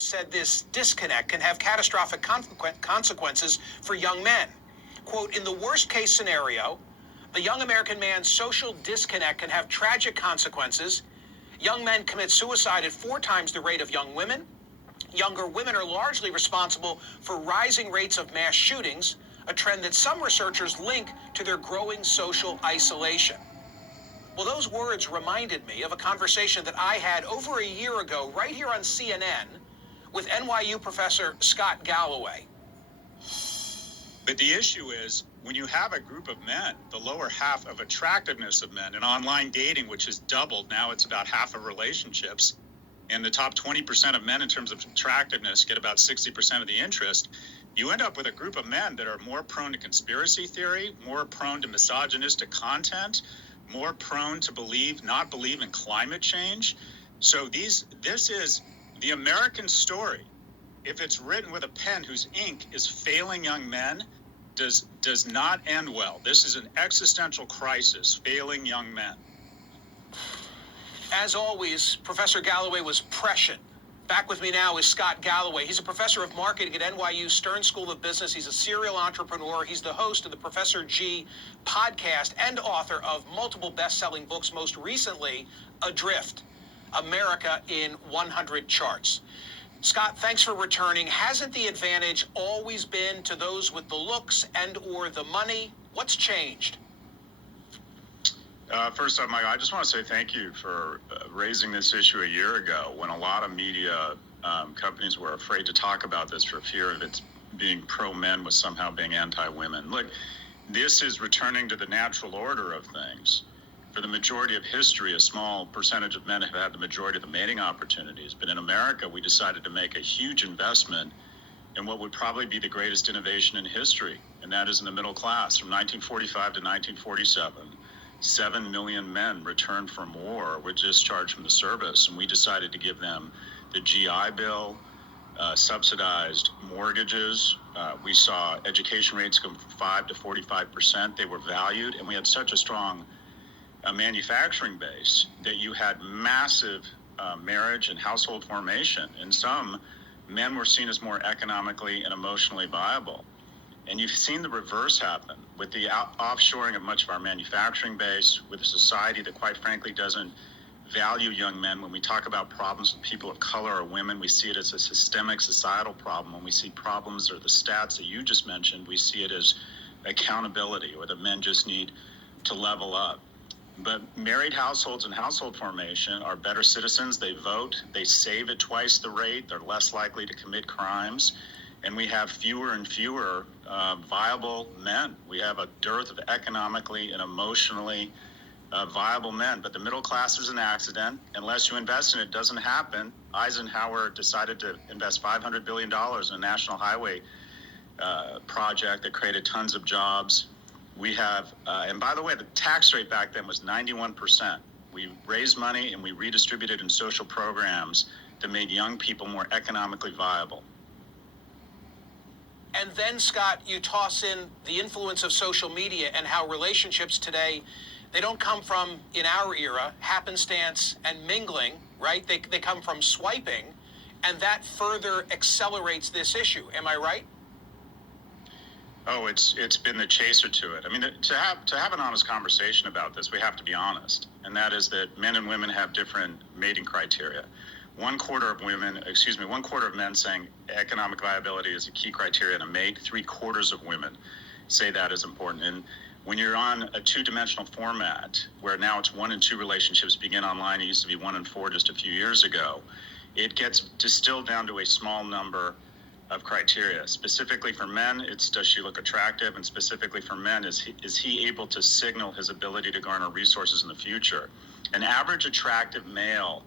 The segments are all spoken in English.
said this disconnect can have catastrophic consequences for young men. Quote, in the worst case scenario, the young American man's social disconnect can have tragic consequences. Young men commit suicide at 4 times the rate of young women. Younger women are largely responsible for rising rates of mass shootings, a trend that some researchers link to their growing social isolation. Well, those words reminded me of a conversation that I had over a year ago right here on CNN with NYU professor Scott Galloway. But the issue is, when you have a group of men, the lower half of attractiveness of men in online dating, which has doubled, now it's about half of relationships, and the top 20% of men in terms of attractiveness get about 60% of the interest, you end up with a group of men that are more prone to conspiracy theory, more prone to misogynistic content, more prone to not believe in climate change. So this is the American story. If it's written with a pen whose ink is failing young men, does not end well. This is an existential crisis, failing young men. As always, Professor Galloway was prescient. Back with me now is Scott Galloway. He's a professor of marketing at NYU Stern School of Business. He's a serial entrepreneur. He's the host of the Professor G podcast and author of multiple best-selling books, most recently, Adrift, America in 100 Charts. Scott, thanks for returning. Hasn't the advantage always been to those with the looks and or the money? What's changed? First off, Mike, I just want to say thank you for raising this issue a year ago when a lot of media companies were afraid to talk about this for fear of it being pro-men was somehow being anti-women. Look, this is returning to the natural order of things. For the majority of history, a small percentage of men have had the majority of the mating opportunities. But in America, we decided to make a huge investment in what would probably be the greatest innovation in history, and that is in the middle class. From 1945 to 1947, 7 million men returned from war were discharged from the service, and we decided to give them the GI Bill, subsidized mortgages. We saw education rates go from 5 to 45%. They were valued, and we had such a strong manufacturing base that you had massive marriage and household formation, and some men were seen as more economically and emotionally viable. And you've seen the reverse happen with the offshoring of much of our manufacturing base, with a society that quite frankly doesn't value young men. When we talk about problems with people of color or women, we see it as a systemic societal problem. When we see problems or the stats that you just mentioned, we see it as accountability, or that men just need to level up. But married households and household formation are better citizens. They vote. They save at twice the rate. They're less likely to commit crimes. And we have fewer and fewer viable men. We have a dearth of economically and emotionally viable men. But the middle class is an accident. Unless you invest in it, it doesn't happen. Eisenhower decided to invest $500 billion in a national highway project that created tons of jobs. We have, and by the way, the tax rate back then was 91%. We raised money and we redistributed in social programs that made young people more economically viable. And then, Scott, you toss in the influence of social media and how relationships today, they don't come from, in our era, happenstance and mingling, right? They come from swiping, and that further accelerates this issue. Am I right? Oh, it's been the chaser to it. I mean, to have an honest conversation about this, we have to be honest, and that is that men and women have different mating criteria. One quarter of men saying economic viability is a key criteria to mate. 3/4 of women say that is important. And when you're on a two-dimensional format, where now it's 1 and 2 relationships begin online, it used to be 1 and 4 just a few years ago, it gets distilled down to a small number of criteria. Specifically for men, it's does she look attractive, and specifically for men, is he able to signal his ability to garner resources in the future? An average attractive male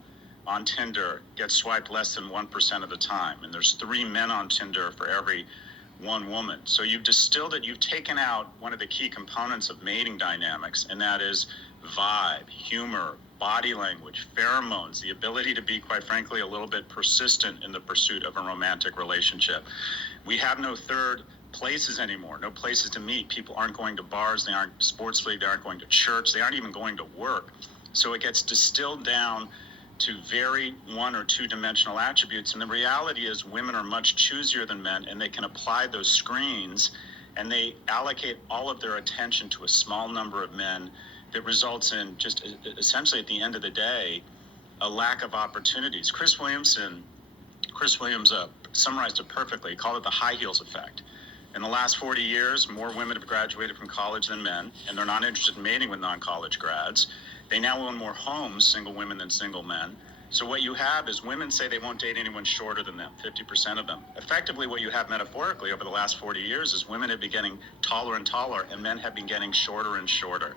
on Tinder gets swiped less than 1% of the time, and there's 3 men on Tinder for every 1 woman. So you've distilled it, you've taken out one of the key components of mating dynamics, and that is vibe, humor, body language, pheromones, the ability to be, quite frankly, a little bit persistent in the pursuit of a romantic relationship. We have no third places anymore, no places to meet. People aren't going to bars, they aren't sports league, they aren't going to church, they aren't even going to work. So it gets distilled down to very one or two dimensional attributes. And the reality is women are much choosier than men, and they can apply those screens, and they allocate all of their attention to a small number of men that results in just essentially at the end of the day, a lack of opportunities. Chris Williams summarized it perfectly. He called it the high heels effect. In the last 40 years, more women have graduated from college than men, and they're not interested in mating with non-college grads. They now own more homes, single women, than single men. So what you have is women say they won't date anyone shorter than them, 50% of them. Effectively, what you have metaphorically over the last 40 years is women have been getting taller and taller, and men have been getting shorter and shorter.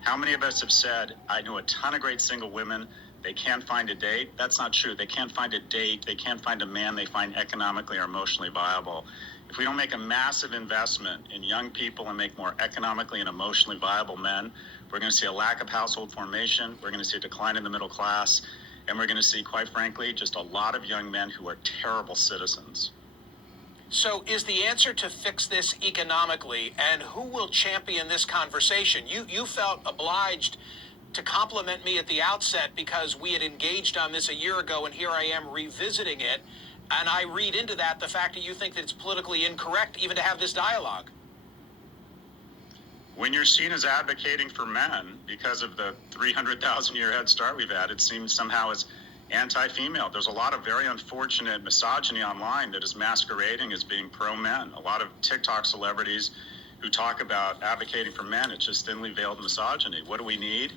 How many of us have said, I know a ton of great single women, they can't find a date? That's not true. They can't find a date. They can't find a man they find economically or emotionally viable. If we don't make a massive investment in young people and make more economically and emotionally viable men, we're going to see a lack of household formation. We're going to see a decline in the middle class. And we're going to see, quite frankly, just a lot of young men who are terrible citizens. So is the answer to fix this economically, and who will champion this conversation? You felt obliged to compliment me at the outset because we had engaged on this a year ago, and here I am revisiting it. And I read into that the fact that you think that it's politically incorrect even to have this dialogue. When you're seen as advocating for men because of the 300,000-year head start we've had, it seems somehow as anti-female. There's a lot of very unfortunate misogyny online that is masquerading as being pro-men. A lot of TikTok celebrities who talk about advocating for men, it's just thinly veiled misogyny. What do we need?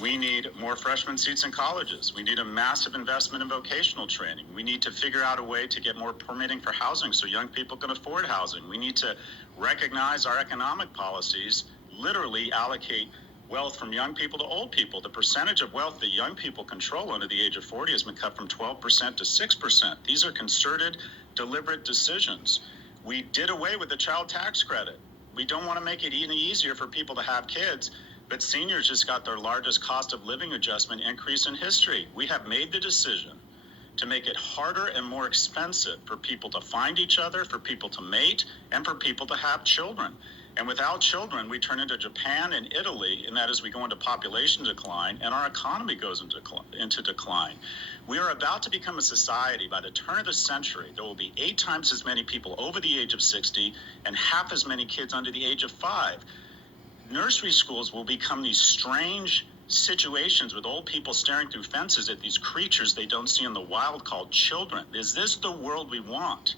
We need more freshman seats in colleges. We need a massive investment in vocational training. We need to figure out a way to get more permitting for housing so young people can afford housing. We need to recognize our economic policies literally allocate wealth from young people to old people. The percentage of wealth that young people control under the age of 40 has been cut from 12% to 6%. These are concerted, deliberate decisions. We did away with the child tax credit. We don't want to make it any easier for people to have kids. But seniors just got their largest cost of living adjustment increase in history. We have made the decision to make it harder and more expensive for people to find each other, for people to mate, and for people to have children. And without children, we turn into Japan and Italy, and that is we go into population decline, and our economy goes into decline. We are about to become a society, by the turn of the century, there will be 8 times as many people over the age of 60 and half as many kids under the age of 5. Nursery schools will become these strange situations with old people staring through fences at these creatures they don't see in the wild called children. Is this the world we want?